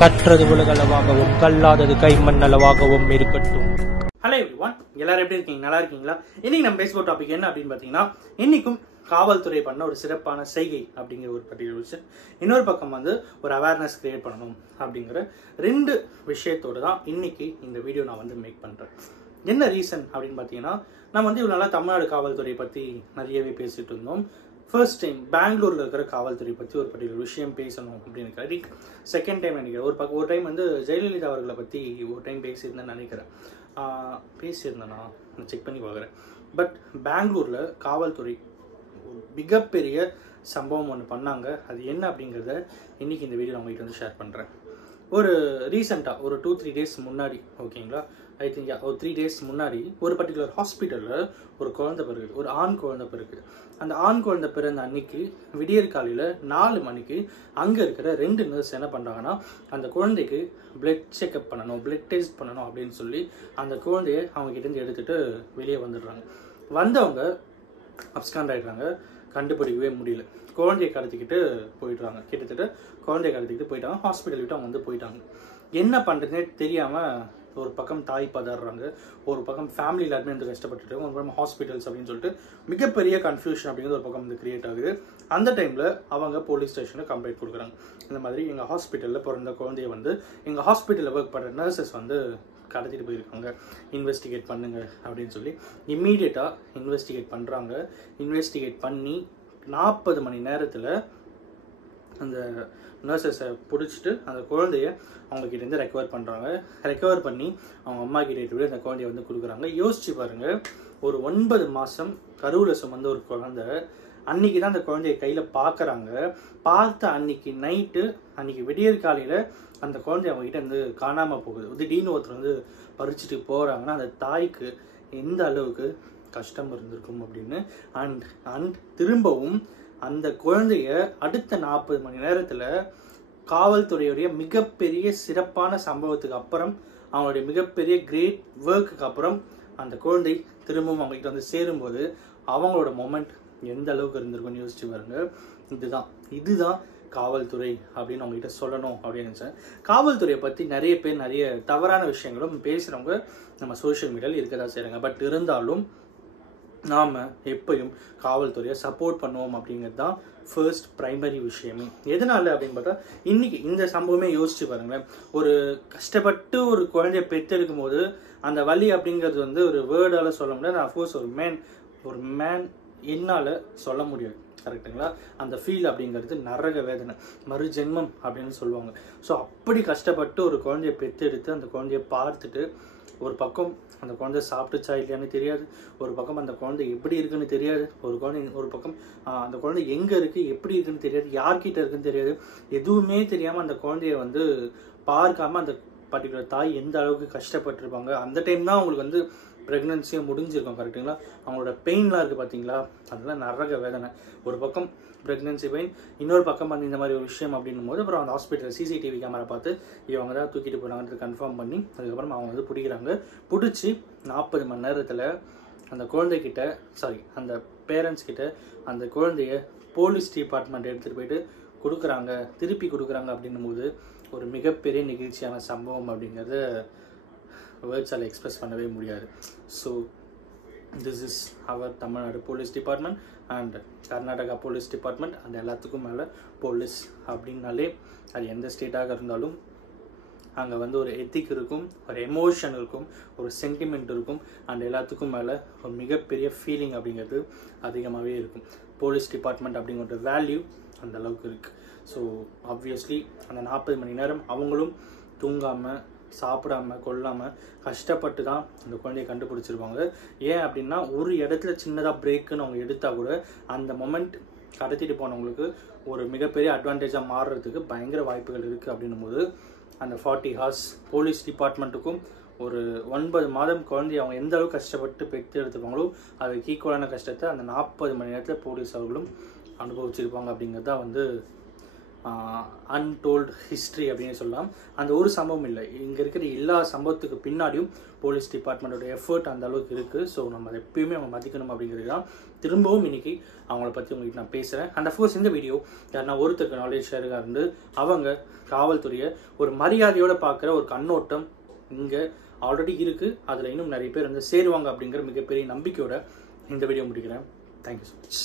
கற்றது உலகளவாகவும் கல்லாதது கைமண்ணளவாகவும் இருக்கட்டும். Hello everyone, எல்லாரும் எப்படி இருக்கீங்க? நல்லா இருக்கீங்களா? இன்னைக்கு நம்ம பேச போற டாபிக் என்ன அப்படின்னு பாத்தீங்கன்னா, இன்னைக்கும் காவல்துறை பண்ண ஒரு சிறப்பான செய்கை அப்படிங்கிற ஒரு பர்டிகுலர் விஷயம், இன்னொரு பக்கம் வந்து ஒரு அவேர்னஸ் கிரியேட் பண்ணணும் அப்படிங்கிற ரெண்டு விஷயத்தோட தான் இன்னைக்கு இந்த வீடியோ நான் வந்து மேக் பண்றேன். என்ன ரீசன் அப்படின்னு பாத்தீங்கன்னா, நம்ம வந்து இவ்வளவு நாளா தமிழ்நாடு காவல்துறை பத்தி நிறையவே பேசிட்டு இருந்தோம். ஃபர்ஸ்ட் டைம் பெங்களூர்ல இருக்கிற காவல்துறை பற்றி ஒரு பர்டிகுலர் விஷயம் பேசணும் அப்படின்னு செகண்ட் டைம் நினைக்கிறேன். ஒரு டைம் வந்து ஜெயலலிதா அவர்களை பற்றி ஒரு டைம் பேசியிருந்தேன்னு நினைக்கிறேன். பேசியிருந்தேனா செக் பண்ணி பார்க்குறேன். பட் பெங்களூரில் காவல்துறை ஒரு மிகப்பெரிய சம்பவம் ஒன்று பண்ணாங்க. அது என்ன அப்படிங்கிறத இன்னைக்கு இந்த வீடியோ நான் உங்கள்கிட்ட வந்து ஷேர் பண்ணுறேன். ஒரு ரீசெண்டாக ஒரு 2-3 days முன்னாடி, ஓகேங்களா, ஐ திங்க் ஒரு 3 days முன்னாடி ஒரு பர்டிகுலர் ஹாஸ்பிட்டலில் ஒரு குழந்தை பிறகுது, ஒரு ஆண் குழந்தை பிறகுது. அந்த ஆண் குழந்தை பிறந்த அன்னைக்கு விடியற் காலையில் 4 மணிக்கு அங்கே இருக்கிற 2 நர்ஸ் என்ன பண்ணுறாங்கன்னா, அந்த குழந்தைக்கு பிளட் செக்அப் பண்ணணும், பிளட் டெஸ்ட் பண்ணணும் அப்படின்னு சொல்லி அந்த குழந்தைய அவங்க கிட்டேருந்து எடுத்துகிட்டு வெளியே வந்துடுறாங்க. வந்தவங்க அப்ஸ்காண்ட் ஆகிடுறாங்க, கண்டுபிடிக்கவே முடியல. குழந்தையை கடத்திக்கிட்டு போயிடுறாங்க. கிட்டத்தட்ட குழந்தைய கடத்திக்கிட்டு போயிட்டாங்க. ஹாஸ்பிட்டல் விட்டு அவங்க வந்து போயிட்டாங்க. என்ன பண்ணுறதுனே தெரியாமல் ஒரு பக்கம் தாய் பதறாங்க, ஒரு பக்கம் ஃபேமிலி எல்லாருமே வந்து கஷ்டப்பட்டுட்டு, ஒரு பக்கம் ஹாஸ்பிட்டல்ஸ் அப்படின்னு சொல்லிட்டு மிகப்பெரிய கன்ஃபியூஷன் அப்படிங்கிறது ஒரு பக்கம் வந்து கிரியேட் ஆகுது. அந்த டைமில் அவங்க போலீஸ் ஸ்டேஷனுக்கு கம்ப்ளைண்ட் கொடுக்குறாங்க. இந்த மாதிரி எங்கள் ஹாஸ்பிட்டலில் பிறந்த குழந்தைய வந்து எங்கள் ஹாஸ்பிட்டலில் ஒர்க் பண்ணுற நர்சஸ் வந்து கடத்திட்டு போயிருக்காங்க, இன்வெஸ்டிகேட் பண்ணுங்க அப்படின்னு சொல்லி இம்மீடியட்டாக இன்வெஸ்டிகேட் பண்ணுறாங்க. இன்வெஸ்டிகேட் பண்ணி 40 மணி நேரத்தில் அந்த நர்சஸை பிடிச்சிட்டு அந்த குழந்தைய அவங்க கிட்டேருந்து ரெக்கவர் பண்ணுறாங்க. ரெக்கவர் பண்ணி அவங்க அம்மா கிட்டே அந்த குழந்தைய வந்து கொடுக்குறாங்க. யோசிச்சு பாருங்க, ஒரு 9 மாதம் கருவில் சுமந்த ஒரு குழந்தை அன்னைக்கு தான் அந்த குழந்தைய கையில் பார்க்குறாங்க. பார்த்த அன்னைக்கு நைட்டு, அன்னைக்கு விடியற் காலையில் அந்த குழந்தைய அவங்க கிட்ட வந்து காணாமல் போகுது. திடீர்னு ஒருத்தர் வந்து பறிச்சுட்டு போகிறாங்கன்னா அந்த தாய்க்கு எந்த அளவுக்கு கஷ்டம் இருந்திருக்கும் அப்படின்னு. அண்ட் திரும்பவும் அந்த குழந்தைய அடுத்த 40 மணி நேரத்தில் காவல்துறையுடைய மிகப்பெரிய சிறப்பான சம்பவத்துக்கு அப்புறம், அவங்களுடைய மிகப்பெரிய கிரேட் ஒர்க்குக்கு அப்புறம் அந்த குழந்தை திரும்பவும் அவங்ககிட்ட வந்து சேரும்போது அவங்களோட மொமெண்ட் எந்த அளவுக்கு இருந்திருக்கும்னு யோசிச்சு பாருங்க. இதுதான் காவல்துறை அப்படின்னு அவங்ககிட்ட சொல்லணும் அப்படின்னு நினைச்சேன். காவல்துறையை பற்றி நிறைய பேர் நிறைய தவறான விஷயங்களும் பேசுகிறவங்க நம்ம சோஷியல் மீடியாவில் இருக்க தான் செய்கிறாங்க. பட் இருந்தாலும் நாம் எப்பயும் காவல்துறையை சப்போர்ட் பண்ணுவோம் அப்படிங்கிறது தான் ஃபர்ஸ்ட் ப்ரைமரி விஷயமே. எதனால அப்படின்னு பார்த்தா, இன்னைக்கு இந்த சம்பவமே யோசிச்சு பாருங்களேன். ஒரு கஷ்டப்பட்டு ஒரு குழந்தைய பெற்றெடுக்கும் போது அந்த வலி அப்படிங்கிறது வந்து ஒரு வேர்டால சொல்ல முடியாது. அஃப்கோர்ஸ் ஒரு மேன் என்னால் சொல்ல முடியாது, கரெக்டுங்களா? அந்த ஃபீல் அப்படிங்கிறது நரக வேதனை, மறு ஜென்மம் அப்படின்னு சொல்லுவாங்க. ஸோ அப்படி கஷ்டப்பட்டு ஒரு குழந்தைய பெற்றெடுத்து அந்த குழந்தைய பார்த்துட்டு, ஒரு பக்கம் அந்த குழந்தை சாப்பிட்டுச்சா இல்லையான்னு தெரியாது, ஒரு பக்கம் அந்த குழந்தை எப்படி இருக்குன்னு தெரியாது, ஒரு பக்கம் அந்த குழந்தை எங்கே இருக்குது, எப்படி இருக்குன்னு தெரியாது, யார்கிட்ட இருக்குன்னு தெரியாது, எதுவுமே தெரியாமல் அந்த குழந்தைய வந்து பார்க்காம அந்த பர்டிகுலர் தாய் எந்த அளவுக்கு கஷ்டப்பட்டுருப்பாங்க. அந்த டைம் தான் அவங்களுக்கு வந்து ப்ரெக்னன்சியாக முடிஞ்சிருக்கும், கரெக்டுங்களா? அவங்களோட பெயின்லாம் இருக்குது பார்த்தீங்களா, அதெல்லாம் நரக வேதனை. ஒரு பக்கம் ப்ரெக்னன்சி பெயின், இன்னொரு பக்கம் வந்து இந்த மாதிரி ஒரு விஷயம் அப்படின்னும் போது அப்புறம் அந்த ஹாஸ்பிட்டல் சிசிடிவி கேமரா பார்த்து இவங்க தான் தூக்கிட்டு போனாங்கன்றது கன்ஃபார்ம் பண்ணி அதுக்கப்புறம் அவங்க வந்து பிடிக்கிறாங்க. பிடிச்சி 40 மணி நேரத்தில் அந்த குழந்தைகிட்ட அந்த பேரண்ட்ஸ் கிட்ட அந்த குழந்தைய போலீஸ் டிபார்ட்மெண்ட் எடுத்துகிட்டு போயிட்டு திருப்பி கொடுக்குறாங்க அப்படின்னும் போது ஒரு மிகப்பெரிய நிகழ்ச்சியான சம்பவம் அப்படிங்கிறத வேர்ட்ஸால் எக்ஸ்பிரஸ் பண்ணவே முடியாது. So this is our Tamil Nadu police department and Karnataka police department. And எல்லாத்துக்கும் மேலே போலீஸ் அப்படின்னாலே அது எந்த ஸ்டேட்டாக இருந்தாலும் அங்கே வந்து ஒரு எத்திக் இருக்கும், ஒரு எமோஷன் இருக்கும், ஒரு சென்டிமெண்ட் இருக்கும். அண்ட் எல்லாத்துக்கும் மேலே ஒரு மிகப்பெரிய ஃபீலிங் அப்படிங்கிறது அதிகமாகவே இருக்கும். போலீஸ் டிபார்ட்மெண்ட் அப்படிங்கிற வேல்யூ அந்த அளவுக்கு இருக்குது. ஸோ ஆப்வியஸ்லி அந்த 40 மணி நேரம் அவங்களும் தூங்காமல் சாப்பிடாம கொள்ளாமல் கஷ்டப்பட்டு தான் அந்த குழந்தைய கண்டுபிடிச்சிருப்பாங்க. ஏன் அப்படின்னா, ஒரு இடத்துல சின்னதாக பிரேக்குன்னு அவங்க எடுத்தால் கூட அந்த மொமெண்ட் கடத்திட்டு போனவங்களுக்கு ஒரு மிகப்பெரிய அட்வான்டேஜாக மாறுறதுக்கு பயங்கர வாய்ப்புகள் இருக்குது. அப்படின்னும் போது அந்த 40 hours போலீஸ் டிபார்ட்மெண்ட்டுக்கும் ஒரு 9 மாதம் குழந்தைய அவங்க எந்த அளவுக்கு கஷ்டப்பட்டு பெற்று எடுத்துப்பாங்களோ அதுக்கு ஈக்குவலான கஷ்டத்தை அந்த 40 மணி நேரத்தில் போலீஸ் அவர்களும் அனுபவிச்சிருப்பாங்க அப்படிங்கிறது தான் வந்து அன்டோல்டு ஹிஸ்ட்ரி அப்படின்னு சொல்லலாம். அந்த ஒரு சம்பவம் இல்லை, இங்கே இருக்கிற எல்லா சம்பவத்துக்கு பின்னாடியும் போலீஸ் டிபார்ட்மெண்ட்டோட எஃபர்ட் அந்த அளவுக்கு இருக்குது. ஸோ நம்ம அதை எப்பயுமே அவங்க மதிக்கணும் அப்படிங்கிறது தான் திரும்பவும் இன்னைக்கு அவங்கள பற்றி உங்களுக்கு நான் பேசுகிறேன். அண்ட் அஃப்கோர்ஸ் இந்த வீடியோ யாருன்னா ஒருத்தருக்கு நாலேஜ் ஷேராக இருந்து அவங்க காவல்துறையை ஒரு மரியாதையோடு பார்க்குற ஒரு கண்ணோட்டம் இங்கே ஆல்ரெடி இருக்குது, அதில் இன்னும் நிறைய பேர் வந்து சேருவாங்க அப்படிங்கிற மிகப்பெரிய நம்பிக்கையோட இந்த வீடியோ முடிக்கிறேன். Thank you so much.